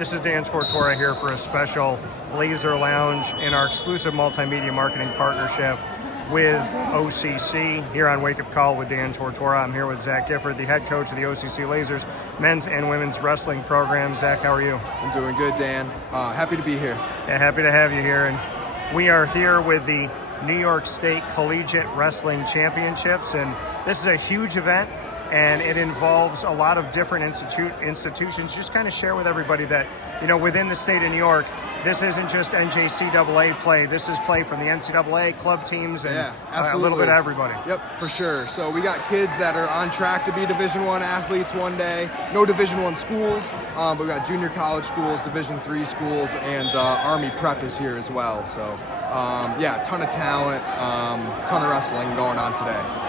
This is Dan Tortora here for a special Lazer Lounge in our exclusive multimedia marketing partnership with OCC here on Wake Up Call with Dan Tortora. I'm here with Zach Gifford, the head coach of the OCC Lazers men's and women's wrestling program. Zach, how are you? I'm doing good, Dan. Happy to be here. Yeah, happy to have you here. And we are here with the New York State Collegiate Wrestling Championships, and this is a huge event, and it involves a lot of different institutions. Just kind of share with everybody that, you know, within the state of New York, this isn't just NJCAA play. This is play from the NCAA club teams and a little bit of everybody. Yep, for sure. So we got kids that are on track to be Division I athletes one day. No Division I schools, but we got junior college schools, Division III schools, and Army prep is here as well. So a ton of talent, ton of wrestling going on today.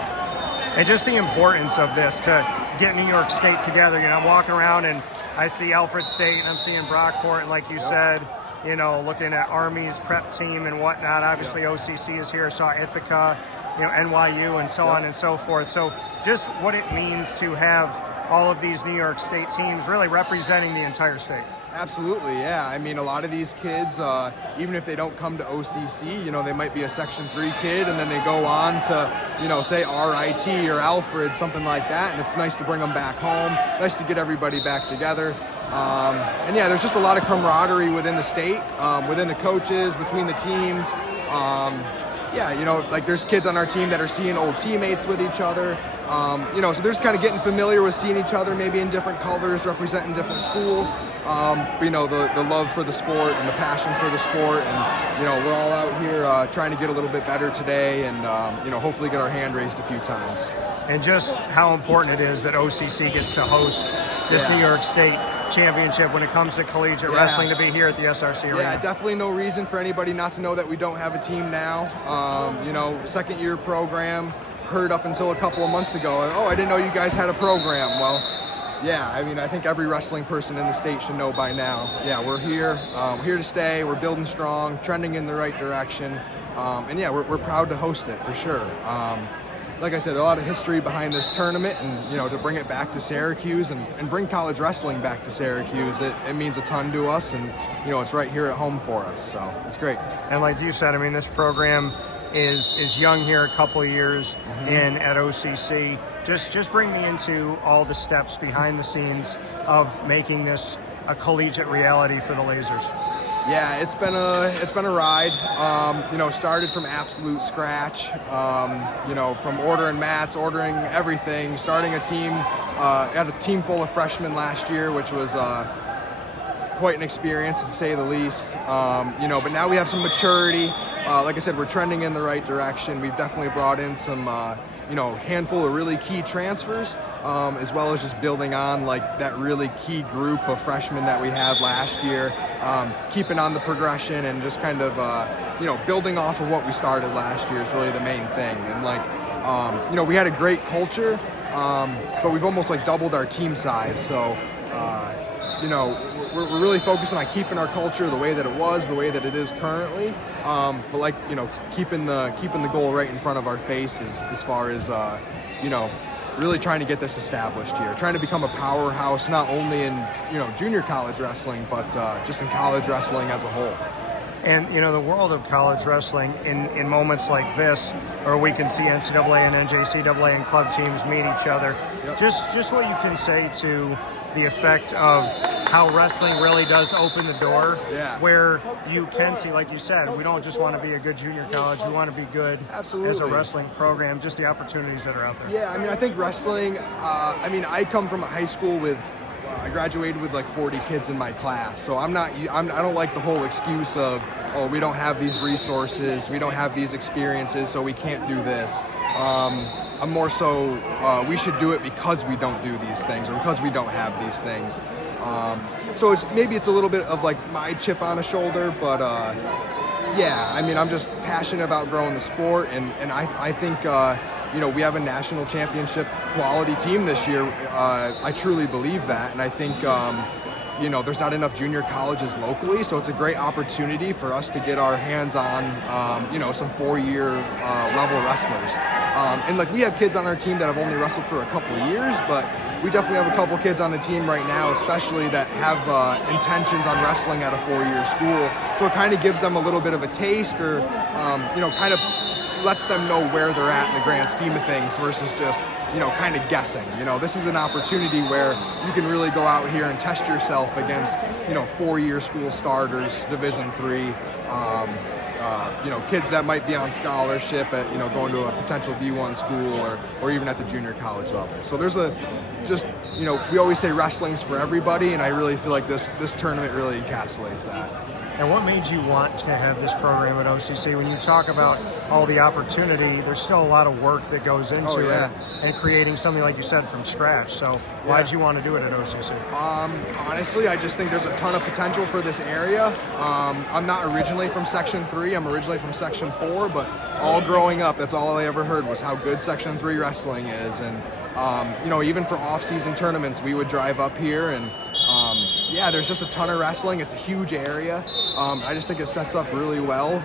And just the importance of this to get New York State together. You know, I'm walking around and I see Alfred State and I'm seeing Brockport, and like you said, you know, looking at Army's prep team and whatnot. Obviously, OCC is here. Saw Ithaca, you know, NYU, and so on and so forth. So just what it means to have all of these New York State teams really representing the entire state. Absolutely, yeah. I mean, a lot of these kids, even if they don't come to OCC, you know, they might be a Section 3 kid, and then they go on to, you know, say RIT or Alfred, something like that, and it's nice to bring them back home, nice to get everybody back together. And yeah, there's just a lot of camaraderie within the state, within the coaches, between the teams. You know, like there's kids on our team that are seeing old teammates with each other. You know, so they're just kind of getting familiar with seeing each other, maybe in different colors, representing different schools. But, you know, the love for the sport and the passion for the sport. And, you know, we're all out here trying to get a little bit better today and, you know, hopefully get our hand raised a few times. And just how important it is that OCC gets to host this New York State championship when it comes to collegiate wrestling, to be here at the SRC Arena. Yeah, definitely no reason for anybody not to know that we don't have a team now. You know, second year program, heard up until a couple of months ago, oh, I didn't know you guys had a program. Well, yeah, I mean, I think every wrestling person in the state should know by now. Yeah, we're here to stay, we're building strong, trending in the right direction, and yeah, we're proud to host it for sure. Like I said, a lot of history behind this tournament, and, you know, to bring it back to Syracuse and bring college wrestling back to Syracuse, it means a ton to us, and, you know, it's right here at home for us, so it's great. And like you said, I mean, this program is young here, a couple of years in at OCC. Just bring me into all the steps behind the scenes of making this a collegiate reality for the Lazers. Yeah, it's been a ride. You know, started from absolute scratch. You know, from ordering mats, ordering everything, starting a team. Had a team full of freshmen last year, which was quite an experience to say the least. You know, but now we have some maturity. Like I said, we're trending in the right direction. We've definitely brought in some, you know, handful of really key transfers, as well as just building on like that really key group of freshmen that we had last year, keeping on the progression and just kind of, you know, building off of what we started last year is really the main thing. And like, you know, we had a great culture, but we've almost like doubled our team size. So, you know, we're really focusing on keeping our culture the way that it was, the way that it is currently, but like, you know, keeping the goal right in front of our faces as far as, you know, really trying to get this established here, trying to become a powerhouse not only in, you know, junior college wrestling, but just in college wrestling as a whole. And, you know, the world of college wrestling in moments like this, where we can see NCAA and NJCAA and club teams meet each other, just what you can say to the effect of how wrestling really does open the door, where you can see, like you said, we don't just want to be a good junior college, we want to be good as a wrestling program, just the opportunities that are out there. Yeah, I mean, I think wrestling, I mean, I come from a high school with, I graduated with like 40 kids in my class, so I don't like the whole excuse of, oh, we don't have these resources, we don't have these experiences, so we can't do this. I'm more so, we should do it because we don't do these things, or because we don't have these things. So maybe it's a little bit of like my chip on a shoulder, but yeah, I mean, I'm just passionate about growing the sport, and I think, you know, we have a national championship quality team this year. I truly believe that, and I think, you know, there's not enough junior colleges locally, so it's a great opportunity for us to get our hands on, you know, some 4-year level wrestlers. And like, we have kids on our team that have only wrestled for a couple of years, but we definitely have a couple kids on the team right now, especially that have intentions on wrestling at a 4-year school. So it kind of gives them a little bit of a taste, or kind of lets them know where they're at in the grand scheme of things versus just, kind of guessing. This is an opportunity where you can really go out here and test yourself against, 4-year school starters, Division III, kids that might be on scholarship at, going to a potential D1 school or even at the junior college level. So there's we always say wrestling's for everybody, and I really feel like this tournament really encapsulates that. And what made you want to have this program at OCC? When you talk about all the opportunity, there's still a lot of work that goes into it and creating something, like you said, from scratch. So why did you want to do it at OCC? Honestly, I just think there's a ton of potential for this area. I'm not originally from Section 3. I'm originally from Section 4, but all growing up, that's all I ever heard was how good Section 3 wrestling is. And, even for off-season tournaments, we would drive up here and there's just a ton of wrestling. It's a huge area. I just think it sets up really well,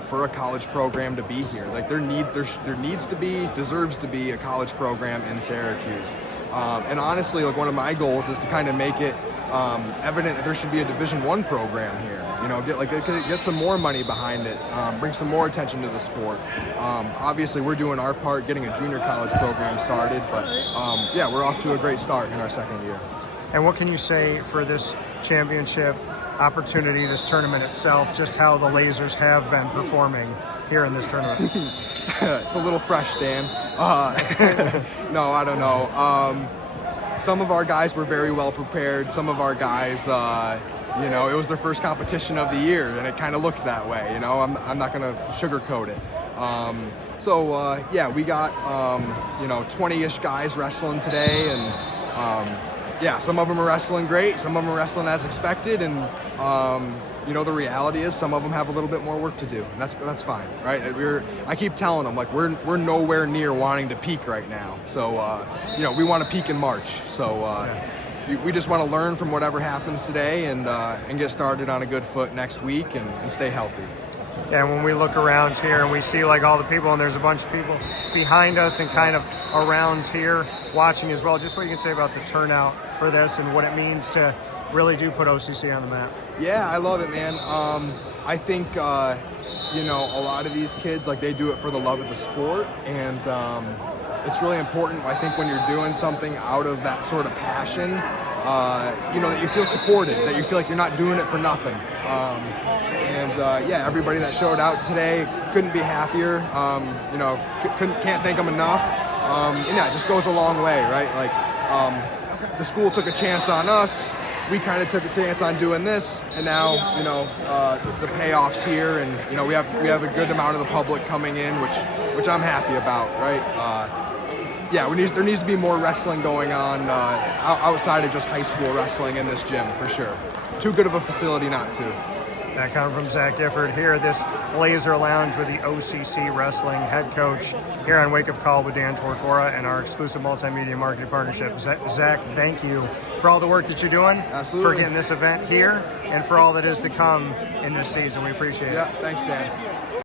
for a college program to be here. Like there deserves to be a college program in Syracuse. And honestly, like one of my goals is to kind of make it evident that there should be a Division I program here. Get some more money behind it, bring some more attention to the sport. Obviously, we're doing our part, getting a junior college program started, but we're off to a great start in our second year. And what can you say for this championship opportunity, this tournament itself, just how the Lazers have been performing here in this tournament? It's a little fresh, Dan. No, I don't know. Some of our guys were very well prepared. Some of our guys, it was their first competition of the year, and it kind of looked that way. I'm not going to sugarcoat it. We got 20-ish guys wrestling today, and some of them are wrestling great, some of them are wrestling as expected, and the reality is some of them have a little bit more work to do, and that's fine, right? I keep telling them, like, we're nowhere near wanting to peak right now, so we want to peak in March, so we just want to learn from whatever happens today and get started on a good foot next week and stay healthy. And when we look around here and we see like all the people, and there's a bunch of people behind us and kind of around here watching as well, just what you can say about the turnout for this and what it means to really do put OCC on the map. Yeah, I love it, man. I think, a lot of these kids, like, they do it for the love of the sport, and it's really important, I think, when you're doing something out of that sort of passion, that you feel supported, that you feel like you're not doing it for nothing. Everybody that showed out today, couldn't be happier. Can't thank them enough. It just goes a long way, right? Like, the school took a chance on us. We kind of took a chance on doing this, and now, the payoff's here, and we have a good amount of the public coming in, which I'm happy about, right? There needs to be more wrestling going on outside of just high school wrestling in this gym, for sure. Too good of a facility not to. That coming from Zach Gifford here at this Lazer Lounge with the OCC Wrestling Head Coach here on Wake Up Call with Dan Tortora and our exclusive multimedia marketing partnership. Zach, thank you for all the work that you're doing, Absolutely. for getting this event here, and for all that is to come in this season. We appreciate it. Yeah, thanks, Dan.